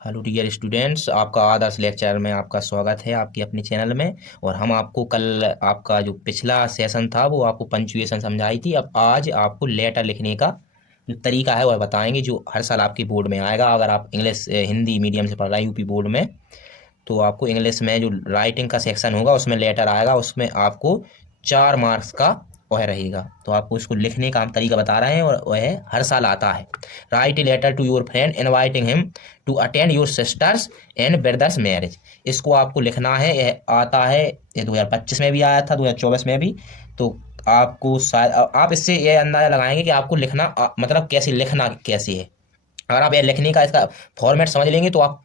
Hello dear students, आपका आदर्श lecture में आपका स्वागत है आपकी अपने चैनल में। और हम आपको कल आपका जो पिछला सेशन था वो आपको पंचुएशन समझाई थी। अब आज आपको लेटर लिखने का जो तरीका है वह बताएंगे, जो हर साल आपकी बोर्ड में आएगा। अगर आप इंग्लिश हिंदी मीडियम से पढ़ रहे हैं यूपी बोर्ड में, तो आपको इंग्लिश में जो राइटिंग का सेक्शन होगा उसमें लेटर आएगा, उसमें आपको 4 मार्क्स का वह रहेगा। तो आपको उसको लिखने का हम तरीका बता रहे हैं और वह हर साल आता है। Write a letter to your friend inviting him to attend your sisters and brothers marriage. इसको आपको लिखना है। यह आता है, ये 2025 में भी आया था, 2024 में भी। तो आपको शायद आप इससे यह अंदाजा लगाएंगे कि आपको लिखना मतलब कैसे लिखना कैसे है। अगर आप यह लिखने का इसका फॉर्मेट समझ लेंगे तो आप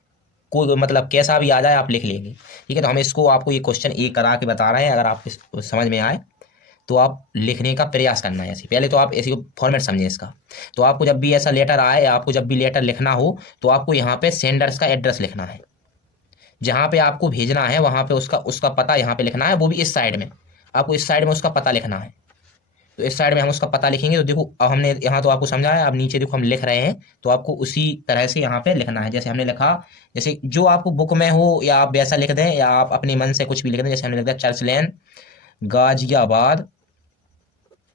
को मतलब कैसा भी आ जाए आप लिख लेंगे। ठीक है, तो हम इसको आपको ये क्वेश्चन एक करा के बता रहे हैं। अगर आप इस समझ में आए तो आप लिखने का प्रयास करना है। ऐसे पहले तो आप ऐसे फॉर्मेट समझें इसका। तो आपको जब भी ऐसा लेटर आए, आपको जब भी लेटर लिखना हो, तो आपको यहाँ पे सेंडर्स का एड्रेस लिखना है। जहाँ पे आपको भेजना है वहाँ पे उसका उसका पता यहाँ पे लिखना है, वो भी इस साइड में। आपको इस साइड में उसका पता लिखना है। तो इस साइड में हम उसका पता लिखेंगे। तो देखो, अब हमने यहाँ तो आपको समझा है, अब नीचे देखो हम लिख रहे हैं, तो आपको उसी तरह से यहाँ पे लिखना है जैसे हमने लिखा। जैसे जो आपको बुक में हो, या आप वैसा लिख दें, या आप अपने मन से कुछ भी लिख दें। जैसे हमने लिख दिया चर्च लेन, गाजियाबाद।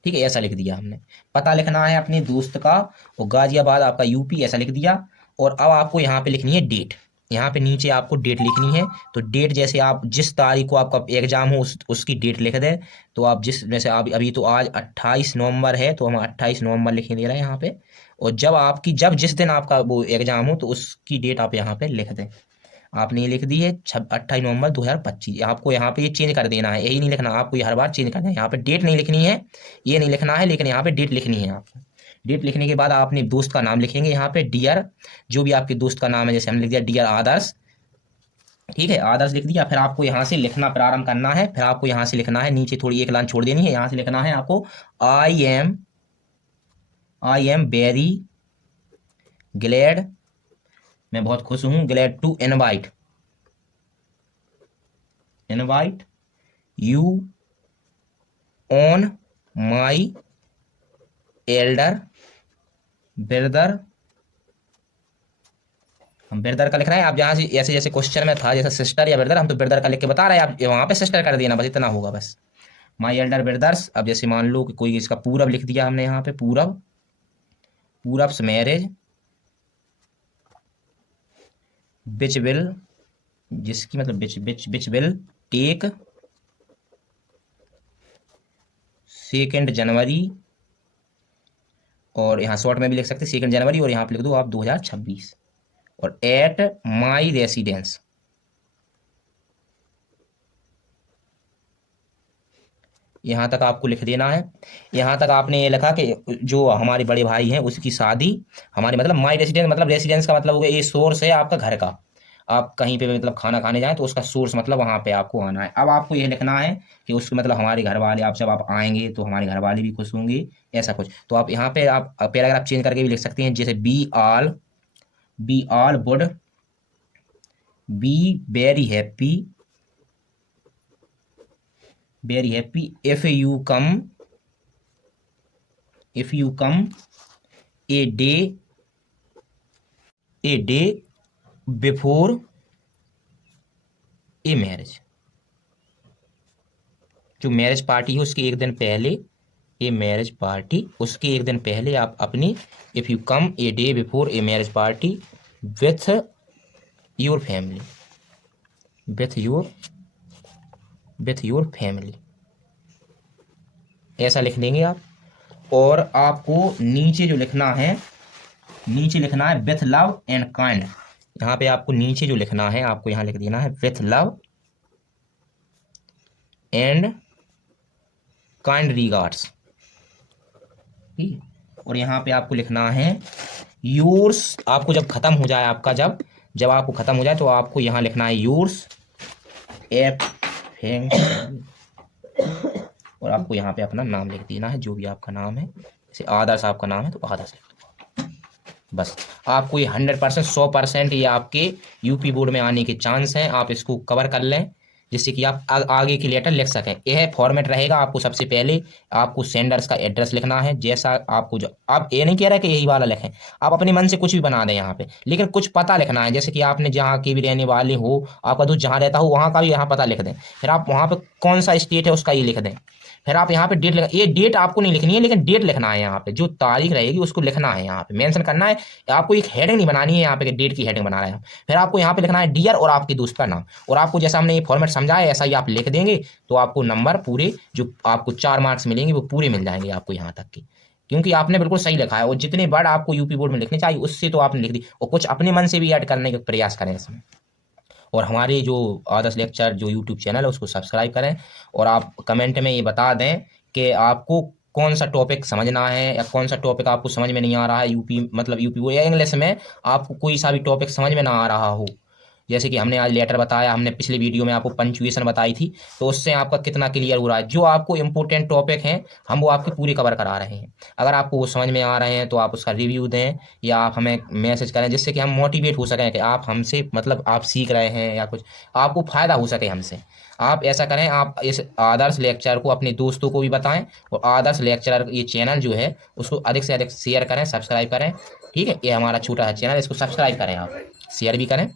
ठीक है, ऐसा लिख दिया हमने। पता लिखना है अपने दोस्त का, और गाजियाबाद आपका यूपी, ऐसा लिख दिया। और अब आपको यहाँ पे लिखनी है डेट। यहाँ पे नीचे आपको डेट लिखनी है। तो डेट जैसे आप जिस तारीख को आपका एग्जाम हो उसकी डेट लिख दें। तो आप जिस जैसे आप अभी तो आज 28 नवंबर है, तो हम 28 नवंबर लिखने दे रहे हैं यहाँ पे। और जब आपकी जब जिस दिन आपका वो एग्जाम हो तो उसकी डेट आप यहाँ पे लिख दें। आपने ये लिख दी है 28 नवंबर 2025। आपको यहाँ पे ये चेंज कर देना है, यही नहीं लिखना, आपको ये हर बार चेंज करना है। यहाँ पे डेट नहीं लिखनी है, ये नहीं लिखना है, लेकिन यहाँ पे डेट लिखनी है आपको। डेट लिखने के बाद आप अपने दोस्त का नाम लिखेंगे यहाँ पे, डियर, जो भी आपके दोस्त का नाम है। जैसे हमने लिख दिया डियर आदर्श। ठीक है, आदर्श लिख दिया। फिर आपको यहाँ से लिखना प्रारंभ करना है। फिर आपको यहाँ से लिखना है, नीचे थोड़ी एक लाइन छोड़ देनी है। यहाँ से लिखना है आपको आई एम वेरी ग्लैड, मैं बहुत खुश हूँ, glad to invite you on my elder brother. हम ब्रदर का लिख रहे हैं। आप जहाँ से ऐसे जैसे क्वेश्चन में था जैसे सिस्टर या ब्रदर, हम तो ब्रदर का लिख के बता रहे हैं, आप वहाँ पे सिस्टर कर देना, बस इतना होगा बस। My elder brothers. अब जैसे मान लो कि कोई इसका पूरब लिख दिया हमने यहाँ पे, पूरब, पूरब्स मैरिज, विच विल, जिसकी मतलब विच विल टेक 2 जनवरी। और यहाँ शॉर्ट में भी लिख सकते 2 जनवरी, और यहाँ पे लिख दो आप 2026। और एट माई रेसिडेंस, यहाँ तक आपको लिख देना है। यहाँ तक आपने ये लिखा कि जो हमारे बड़े भाई हैं उसकी शादी, हमारे मतलब माई रेसिडेंस, मतलब रेसिडेंस का मतलब हो गया ये सोर्स है आपका घर का। आप कहीं पे भी मतलब खाना खाने जाएं तो उसका सोर्स मतलब वहाँ पे आपको आना है। अब आपको ये लिखना है कि उसके मतलब हमारे घर वाले, आप जब आप आएंगे तो हमारे घर वाले भी खुश होंगे, ऐसा कुछ। तो आप यहाँ पे आप पैराग्राफ चेंज करके भी लिख सकते हैं। जैसे be all would be very happy, very happy if you come a day before a marriage। जो मैरिज पार्टी है उसके एक दिन पहले, ए मैरिज पार्टी, उसके एक दिन पहले आप अपनी if you come a day before a marriage party with your family, with your family, ऐसा लिख देंगे आप। और आपको नीचे जो लिखना है, नीचे लिखना है विथ लव एंड काइंड। यहाँ पे आपको नीचे जो लिखना है आपको यहाँ लिख देना है with love and kind regards. ठीक है, और यहाँ पे आपको लिखना है योर्स। आपको जब खत्म हो जाए आपका, जब आपको खत्म हो जाए तो आपको यहाँ लिखना है योर्स एफ, और आपको यहाँ पे अपना नाम लिख देना है, जो भी आपका नाम है। जैसे आदर्श आपका नाम है तो आदर्श लिख दो बस। आपको ये 100% 100% ये आपके यूपी बोर्ड में आने के चांस हैं। आप इसको कवर कर लें, जिससे कि आप आगे की लेटर लिख सकें। यह फॉर्मेट रहेगा। आपको सबसे पहले आपको सेंडर्स का एड्रेस लिखना है, जैसा आपको जो आप ये नहीं कह रहे कि यही वाला लिखें, आप अपने मन से कुछ भी बना दें यहाँ पे, लेकिन कुछ पता लिखना है, जैसे कि आपने जहाँ की भी रहने वाले हो, आपका दोस्त जहाँ रहता हो वहाँ का भी यहाँ पता लिख दें। फिर आप वहाँ पे कौन सा स्टेट है उसका ये लिख दें। फिर आप यहाँ पे डेट लिख, ये डेट आपको नहीं लिखनी है, लेकिन डेट लिखना है यहाँ पे, जो तारीख रहेगी उसको लिखना है, यहाँ पे मेंशन करना है। आपको एक हेडिंग नहीं बनानी है यहाँ पे कि डेट की हेडिंग बना रहे हैं। फिर आपको यहाँ पे लिखना है डियर और आपके दोस्त का नाम, और आपको जैसा हमने ये फॉर्मेट समझाया ऐसा ही आप लिख देंगे, तो आपको नंबर पूरे जो आपको 4 मार्क्स मिलेंगे वो पूरे मिल जाएंगे आपको यहाँ तक के, क्योंकि आपने बिल्कुल सही लिखा है। और जितने वर्ड आपको यूपी बोर्ड में लिखने चाहिए उससे तो आपने लिख दी, और कुछ अपने मन से भी ऐड करने का प्रयास करें इसमें। और हमारे जो आदर्श लेक्चर जो यूट्यूब चैनल है उसको सब्सक्राइब करें, और आप कमेंट में ये बता दें कि आपको कौन सा टॉपिक समझना है, या कौन सा टॉपिक आपको समझ में नहीं आ रहा है, यूपी मतलब यूपी वो या इंग्लिश में आपको कोई सा भी टॉपिक समझ में ना आ रहा हो। जैसे कि हमने आज लेटर बताया, हमने पिछले वीडियो में आपको पंचुएशन बताई थी, तो उससे आपका कितना क्लियर हो रहा है। जो आपको इंपॉर्टेंट टॉपिक हैं हम वो आपकी पूरी कवर करा रहे हैं। अगर आपको वो समझ में आ रहे हैं तो आप उसका रिव्यू दें, या आप हमें मैसेज करें, जिससे कि हम मोटिवेट हो सकें कि आप हमसे मतलब आप सीख रहे हैं या कुछ आपको फ़ायदा हो सके हमसे। आप ऐसा करें, आप इस आदर्श लेक्चर को अपने दोस्तों को भी बताएं, और आदर्श लेक्चर ये चैनल जो है उसको अधिक से अधिक शेयर करें, सब्सक्राइब करें। ठीक है, ये हमारा छोटा सा चैनल, इसको सब्सक्राइब करें, आप शेयर भी करें।